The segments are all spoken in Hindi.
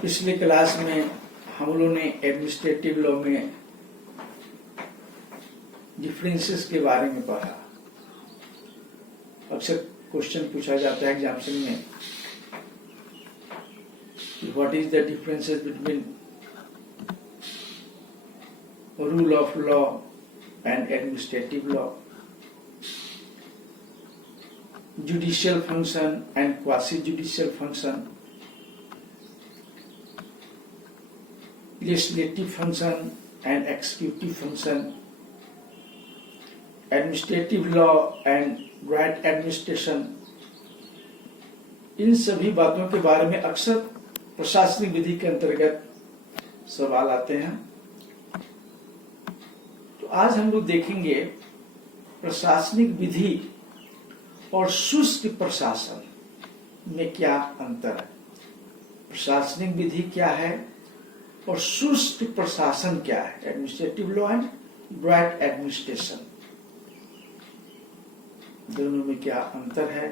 पिछले क्लास में हम लोगों ने एडमिनिस्ट्रेटिव लॉ में डिफरेंसेस के बारे में पढ़ा। अक्सर क्वेश्चन पूछा जाता है एग्जामिनेशन में, what is the differences between rule of law and administrative law, judicial function and quasi judicial function, legislative function and executive function, administrative law and right administration। इन सभी बातों के बारे में अक्सर प्रशासनिक विधि के अंतर्गत सवाल आते हैं। तो आज हम लोग देखेंगे प्रशासनिक विधि और शुष्क प्रशासन में क्या अंतर है, प्रशासनिक विधि क्या है और शुष्क प्रशासन क्या है, administrative law and right administration, दोनों में क्या अंतर है,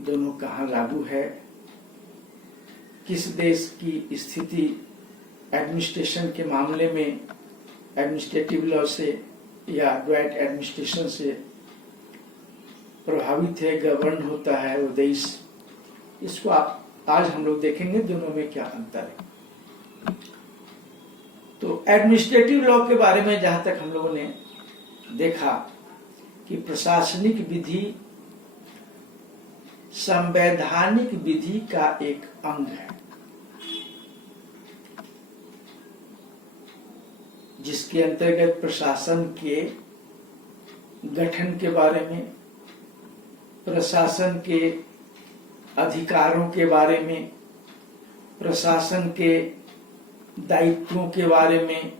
दोनों कहाँ लागू है, किस देश की स्थिति एडमिनिस्ट्रेशन के मामले में एडमिनिस्ट्रेटिव लॉ से या राइट एडमिनिस्ट्रेशन से प्रभावित है, गवर्न होता है वो देश। इसको आज हम लोग देखेंगे दोनों में क्या अंतर है। तो एडमिनिस्ट्रेटिव लॉ के बारे में जहां तक हम लोगों ने देखा कि प्रशासनिक विधि संवैधानिक विधि का एक अंग है, जिसके अंतर्गत प्रशासन के गठन के बारे में, प्रशासन के अधिकारों के बारे में, प्रशासन के दायित्वों के बारे में,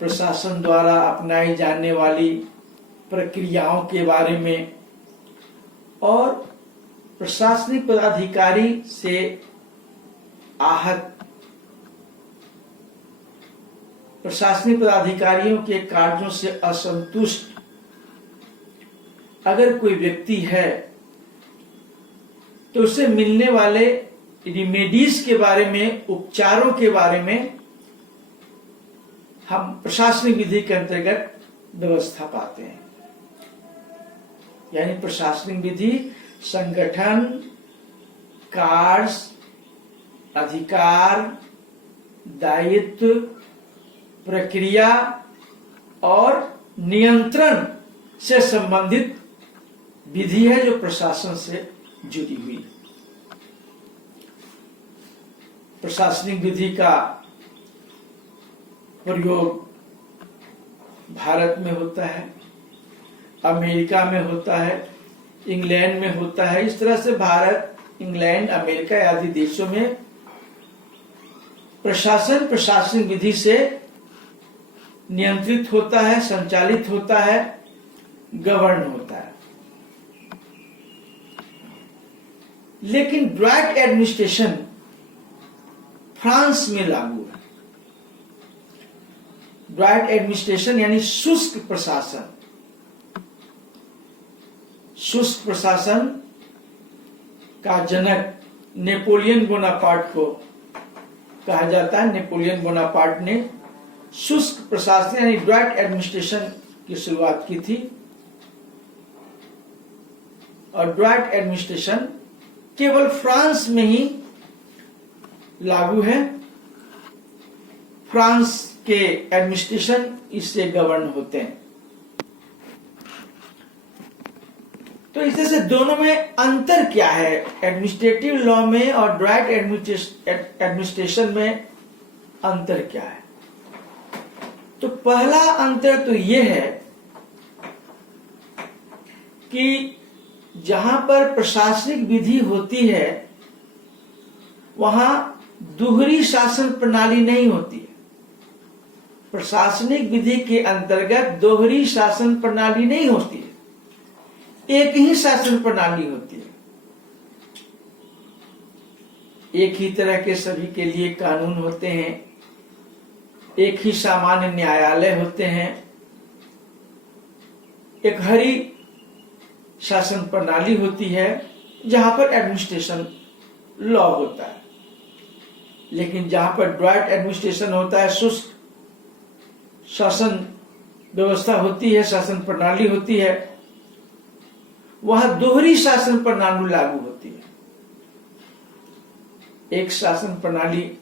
प्रशासन द्वारा अपनाई जाने वाली प्रक्रियाओं के बारे में और प्रशासनिक पदाधिकारी से आहत प्रशासनिक पदाधिकारियों के कार्यों से असंतुष्ट अगर कोई व्यक्ति है तो उसे मिलने वाले रिमेडीज के बारे में, उपचारों के बारे में हम प्रशासनिक विधि के अंतर्गत व्यवस्था पाते हैं। यानी प्रशासनिक विधि संगठन, कार्य, अधिकार, दायित्व, प्रक्रिया और नियंत्रण से संबंधित विधि है जो प्रशासन से जुड़ी हुई। प्रशासनिक विधि का प्रयोग भारत में होता है, अमेरिका में होता है, इंग्लैंड में होता है। इस तरह से भारत, इंग्लैंड, अमेरिका आदि देशों में प्रशासन प्रशासनिक विधि से नियंत्रित होता है, संचालित होता है, गवर्न होता है। लेकिन राइट एडमिनिस्ट्रेशन फ्रांस में लागू है। राइट एडमिनिस्ट्रेशन यानी शुष्क प्रशासन। शुष्क प्रशासन का जनक नेपोलियन बोनापार्ट को कहा जाता है। नेपोलियन बोनापार्ट ने शुष्क प्रशासन यानी राइट एडमिनिस्ट्रेशन की शुरुआत की थी और राइट एडमिनिस्ट्रेशन केवल फ्रांस में ही लागू है। फ्रांस के एडमिनिस्ट्रेशन इससे गवर्न होते हैं। तो इस तरह से दोनों में अंतर क्या है, एडमिनिस्ट्रेटिव लॉ में और राइट एडमिनिस्ट्रेशन में अंतर क्या है? तो पहला अंतर तो यह है कि जहां पर प्रशासनिक विधि होती है वहां दोहरी शासन प्रणाली नहीं होती है। प्रशासनिक विधि के अंतर्गत दोहरी शासन प्रणाली नहीं होती है, एक ही शासन प्रणाली होती है। एक ही तरह के सभी के लिए कानून होते हैं, एक ही सामान्य न्यायालय होते हैं, एक हरी शासन प्रणाली होती है जहां पर एडमिनिस्ट्रेशन लॉ होता है। लेकिन जहां पर ड्राफ्ट एडमिनिस्ट्रेशन होता है, शुष्क शासन व्यवस्था होती है, शासन प्रणाली होती है, वह दोहरी शासन प्रणाली लागू होती है। एक शासन प्रणाली,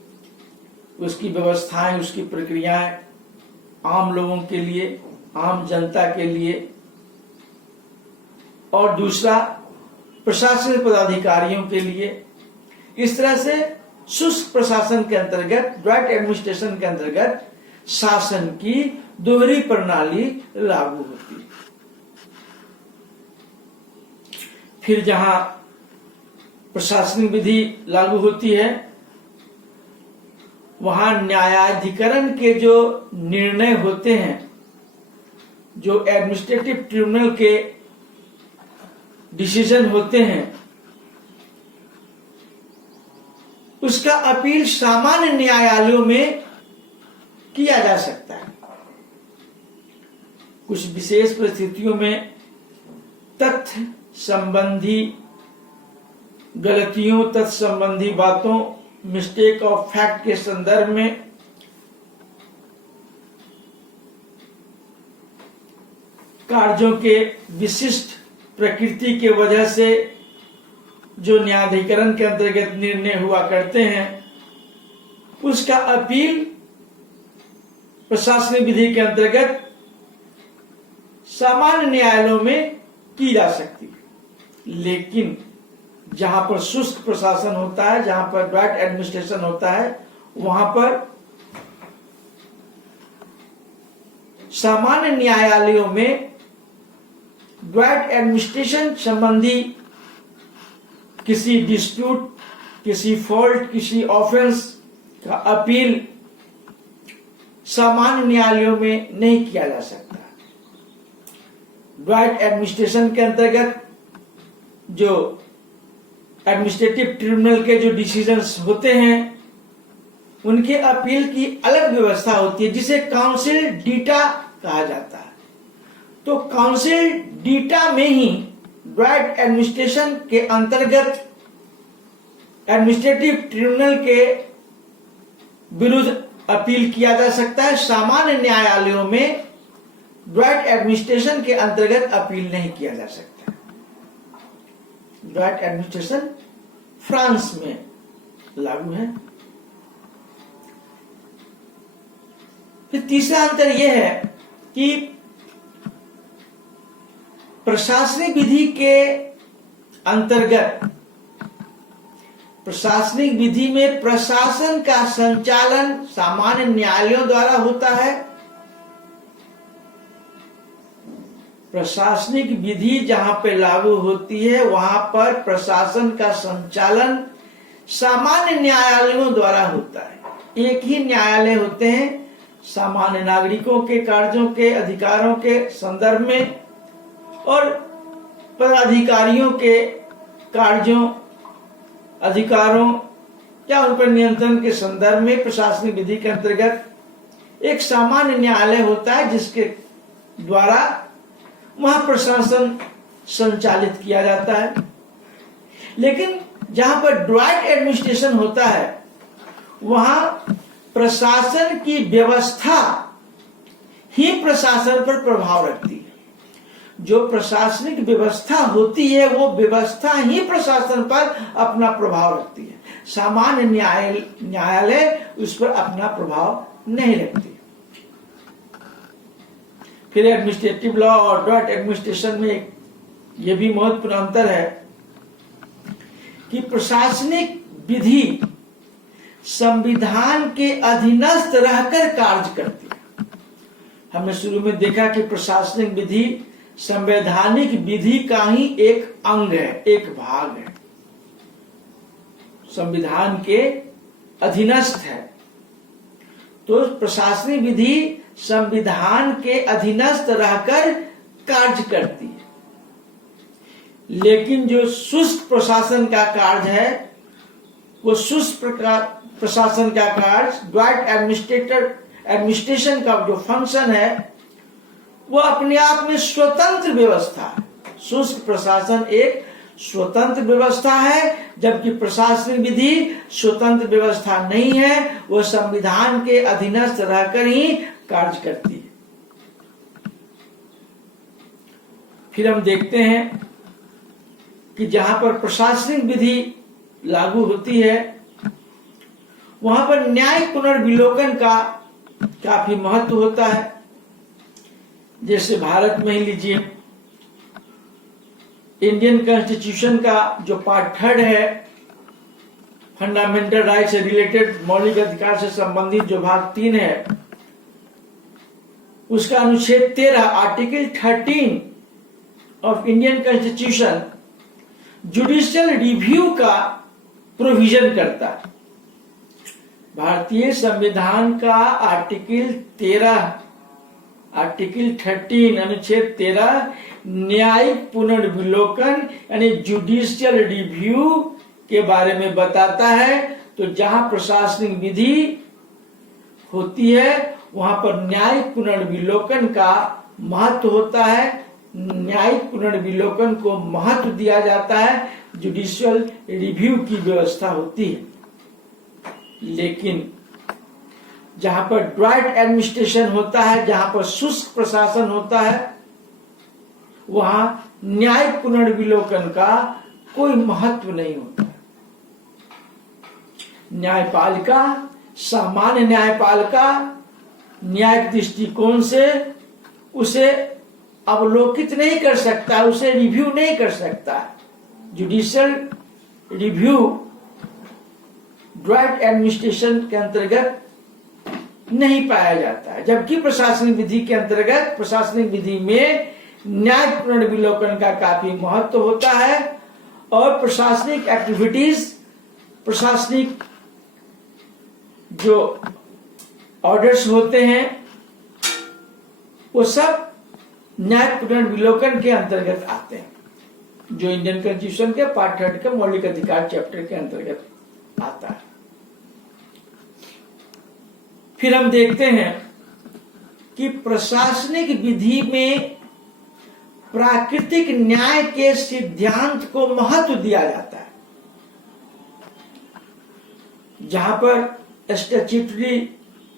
उसकी व्यवस्थाएं, उसकी प्रक्रियाएं आम लोगों के लिए, आम जनता के लिए, और दूसरा प्रशासनिक पदाधिकारियों के लिए। इस तरह से शुष्क प्रशासन के अंतर्गत, ड्राफ्ट एडमिनिस्ट्रेशन के अंतर्गत शासन की दोहरी प्रणाली लागू होती है। फिर जहां प्रशासनिक विधि लागू होती है, वहां न्यायाधिकरण के जो निर्णय होते हैं, जो एडमिनिस्ट्रेटिव ट्रिब्यूनल के डिसीजन होते हैं, उसका अपील सामान्य न्यायालयों में किया जा सकता है। कुछ विशेष परिस्थितियों में तथ्य संबंधी गलतियों, तथ्य संबंधी बातों, मिस्टेक ऑफ फैक्ट के संदर्भ में कार्यों के विशिष्ट प्रकृति के वजह से जो न्यायाधिकरण के अंतर्गत निर्णय हुआ करते हैं, उसका अपील प्रशासनिक विधि के अंतर्गत सामान्य न्यायालयों में की जा सकती है। लेकिन जहां पर शुष्क प्रशासन होता है, जहां पर ड्राफ्ट एडमिनिस्ट्रेशन होता है, वहां पर सामान्य न्यायालयों में ड्राफ्ट एडमिनिस्ट्रेशन संबंधी किसी डिस्प्यूट, किसी फॉल्ट, किसी ऑफेंस का अपील सामान्य न्यायालयों में नहीं किया जा सकता। ड्राफ्ट एडमिनिस्ट्रेशन के अंतर्गत जो एडमिनिस्ट्रेटिव ट्रिब्यूनल के जो डिसीजंस होते हैं, उनके अपील की अलग व्यवस्था होती है, जिसे काउंसिल डीटा कहा जाता है। तो काउंसिल डीटा में ही ड्राफ्ट एडमिनिस्ट्रेशन के अंतर्गत एडमिनिस्ट्रेटिव ट्रिब्यूनल के विरुद्ध अपील किया जा सकता है। सामान्य न्यायालयों में ड्राफ्ट एडमिनिस्ट्रेशन के अंतर्गत अपील नहीं किया जा सकता। ड्राफ्ट एडमिनिस्ट्रेशन फ्रांस में लागू है। फिर तीसरा अंतर यह है कि प्रशासनिक विधि के अंतर्गत, प्रशासनिक विधि में प्रशासन का संचालन सामान्य न्यायालयों द्वारा होता है। प्रशासनिक विधि जहां पे लागू होती है, वहां पर प्रशासन का संचालन सामान्य न्यायालयों द्वारा होता है। एक ही न्यायालय होते हैं सामान्य नागरिकों के कार्यों के, अधिकारों के संदर्भ में, और पदाधिकारियों के कार्यों, अधिकारों या उन पर नियंत्रण के संदर्भ में प्रशासनिक विधि के अंतर्गत एक सामान्य न्यायालय होता है, जिसके द्वारा वहां प्रशासन संचालित किया जाता है। लेकिन जहां पर ड्राफ्ट एडमिनिस्ट्रेशन होता है, वहां प्रशासन की व्यवस्था ही प्रशासन पर प्रभाव रखती है। जो प्रशासनिक व्यवस्था होती है, वो व्यवस्था ही प्रशासन पर अपना प्रभाव रखती है। सामान्य न्यायालय उस पर अपना प्रभाव नहीं रखती। फिर एडमिनिस्ट्रेटिव लॉ और ड्राफ्ट एडमिनिस्ट्रेशन में यह भी महत्वपूर्ण अंतर है कि प्रशासनिक विधि संविधान के अधीनस्थ रहकर कार्य करती है। हमने शुरू में देखा कि प्रशासनिक विधि संवैधानिक विधि का ही एक अंग है, एक भाग है, संविधान के अधीनस्थ है। तो प्रशासनिक विधि संविधान के अधीनस्थ रहकर कार्य करती है। लेकिन जो शुष्क प्रशासन का कार्य है, वो शुष्क प्रशासन का कार्य, ड्राफ्ट एडमिनिस्ट्रेशन का जो फंक्शन है, वो अपने आप में स्वतंत्र व्यवस्था है। शुष्क प्रशासन एक स्वतंत्र व्यवस्था है, जबकि प्रशासनिक विधि स्वतंत्र व्यवस्था नहीं है, वो संविधान के अधीनस्थ रहकर ही कार्य करती है। फिर हम देखते हैं कि जहां पर प्रशासनिक विधि लागू होती है वहां पर न्यायिक पुनर्विलोकन का काफी महत्व होता है। जैसे भारत में ही लीजिए, इंडियन कॉन्स्टिट्यूशन का जो पार्ट 3 है, फंडामेंटल राइट्स से रिलेटेड, मौलिक अधिकार से संबंधित जो भाग 3 है, उसका अनुच्छेद 13 article 13 of Indian constitution judicial review का प्रोविजन करता है। भारतीय संविधान का आर्टिकल 13 अनुच्छेद 13 न्यायिक पुनर्विलोकन यानी जुडिशियल रिव्यू के बारे में बताता है। तो जहां प्रशासनिक विधि होती है वहां पर न्यायिक पुनर्विलोकन का महत्व होता है। न्यायिक पुनर्विलोकन को महत्व दिया जाता है, जुडिशियल रिव्यू की व्यवस्था होती है। लेकिन जहां पर ड्राइट एडमिनिस्ट्रेशन होता है, जहां पर शुष्क प्रशासन होता है, वहां न्यायिक पुनर्विलोकन का कोई महत्व नहीं होता है। न्यायपालिका, सामान्य न्यायपालिका न्यायिक दृष्टिकोण से उसे अवलोकित नहीं कर सकता, उसे रिव्यू नहीं कर सकता। जुडिशियल रिव्यू ड्राइट एडमिनिस्ट्रेशन के अंतर्गत नहीं पाया जाता है, जबकि प्रशासनिक विधि के अंतर्गत प्रशासनिक विधि में न्यायिक पुनर्विलोकन का काफी महत्व होता है। और प्रशासनिक एक्टिविटीज, प्रशासनिक जो ऑर्डर्स होते हैं वो सब न्यायिक पुनर्विलोकन के अंतर्गत आते हैं, जो इंडियन कॉन्स्टिट्यूशन के पार्ट 3 के मौलिक अधिकार चैप्टर के अंतर्गत आता है। फिर हम देखते हैं कि प्रशासनिक विधि में प्राकृतिक न्याय के सिद्धांत को महत्व दिया जाता है। जहां पर स्टैट्यूटरी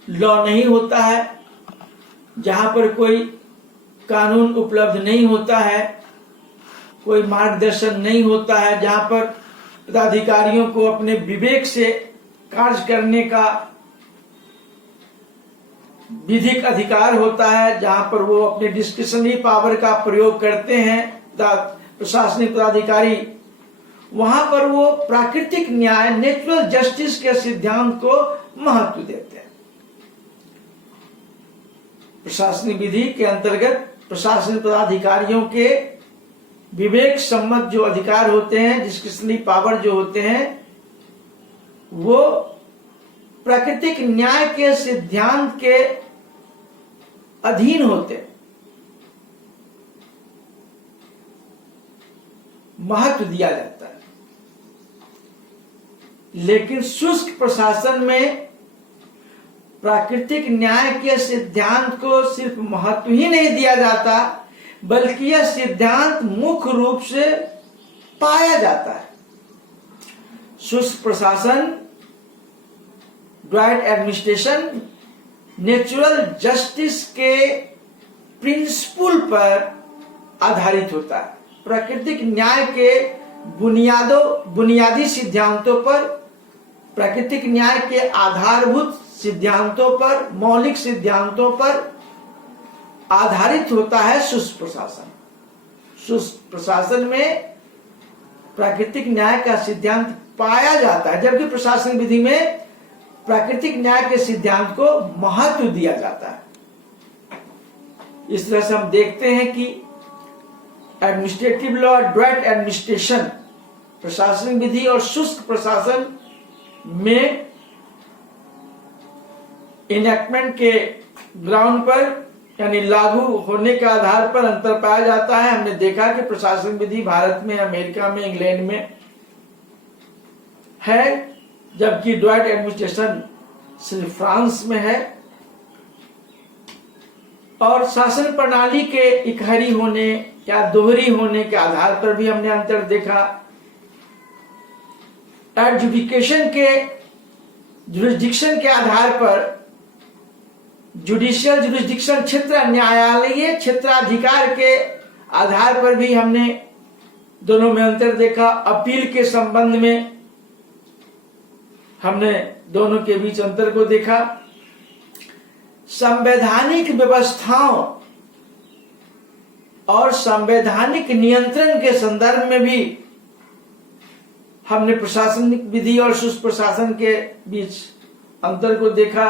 लॉ नहीं होता है, जहां पर कोई कानून उपलब्ध नहीं होता है, कोई मार्गदर्शन नहीं होता है, जहां पर पदाधिकारियों को अपने विवेक से कार्य करने का विधिक अधिकार होता है, जहां पर वो अपने डिस्क्रिशनरी पावर का प्रयोग करते हैं प्रशासनिक पदाधिकारी, वहां पर वो प्राकृतिक न्याय, नेचुरल जस्टिस के सिद्धांत को महत्व देते हैं। प्रशासनिक विधि के अंतर्गत प्रशासनिक पदाधिकारियों के विवेक सम्मत जो अधिकार होते हैं, डिस्क्रिशनरी पावर जो होते हैं, वो प्राकृतिक न्याय के सिद्धांत के अधीन होते हैं, महत्व दिया जाता है। लेकिन शुष्क प्रशासन में प्राकृतिक न्याय के सिद्धांत को सिर्फ महत्व ही नहीं दिया जाता, बल्कि यह सिद्धांत मुख्य रूप से पाया जाता है। शुष्क प्रशासन, ड्राइट एडमिनिस्ट्रेशन नेचुरल जस्टिस के प्रिंसिपल पर आधारित होता है। प्राकृतिक न्याय के बुनियादी सिद्धांतों पर, प्राकृतिक न्याय के आधारभूत सिद्धांतों पर, मौलिक सिद्धांतों पर आधारित होता है शुष्क प्रशासन। शुष्क प्रशासन में प्राकृतिक न्याय का सिद्धांत पाया जाता है, जबकि प्रशासनिक विधि में प्राकृतिक न्याय के सिद्धांत को महत्व दिया जाता है। इस तरह से हम देखते हैं कि एडमिनिस्ट्रेटिव लॉ, ड्राइट एडमिनिस्ट्रेशन, प्रशासनिक विधि और शुष्क प्रशासन में इनैक्टमेंट के ग्राउंड पर यानी लागू होने के आधार पर अंतर पाया जाता है। हमने देखा कि प्रशासनिक विधि भारत में, अमेरिका में, इंग्लैंड में है, जबकि ड्राइट एडमिनिस्ट्रेशन सिर्फ फ्रांस में है। और शासन प्रणाली के इकहरी होने, या दोहरी होने के आधार पर भी हमने अंतर देखा। एडजुडिकेशन के जुरिस्डिक्शन के आधार पर जुडिशियल जुरिस्डिक्शन क्षेत्र न्यायालयीय क्षेत्राधिकार के आधार पर भी हमने दोनों में अंतर देखा। अपील के संबंध में हमने दोनों के बीच अंतर को देखा। संवैधानिक व्यवस्थाओं और संवैधानिक नियंत्रण के संदर्भ में भी हमने प्रशासनिक विधि और सुप्रशासन के बीच अंतर को देखा।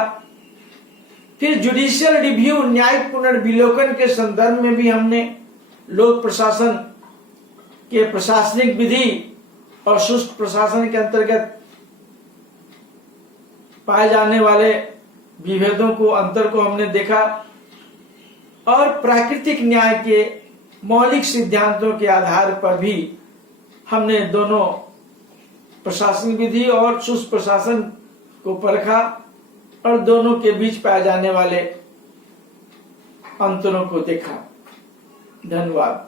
फिर जुडिशियल रिव्यू न्यायिक पुनर्विलोकन के संदर्भ में भी हमने लोक प्रशासन के प्रशासनिक विधि और सुष्ठ प्रशासन के अंतर्गत पाए जाने वाले विभेदों को अंतर को हमने देखा। और प्राकृतिक न्याय के मौलिक सिद्धांतों के आधार पर भी हमने दोनों प्रशासनिक विधि और सुष्ठ प्रशासन को परखा और दोनों के बीच पाए जाने वाले अंतरों को देखा। धन्यवाद।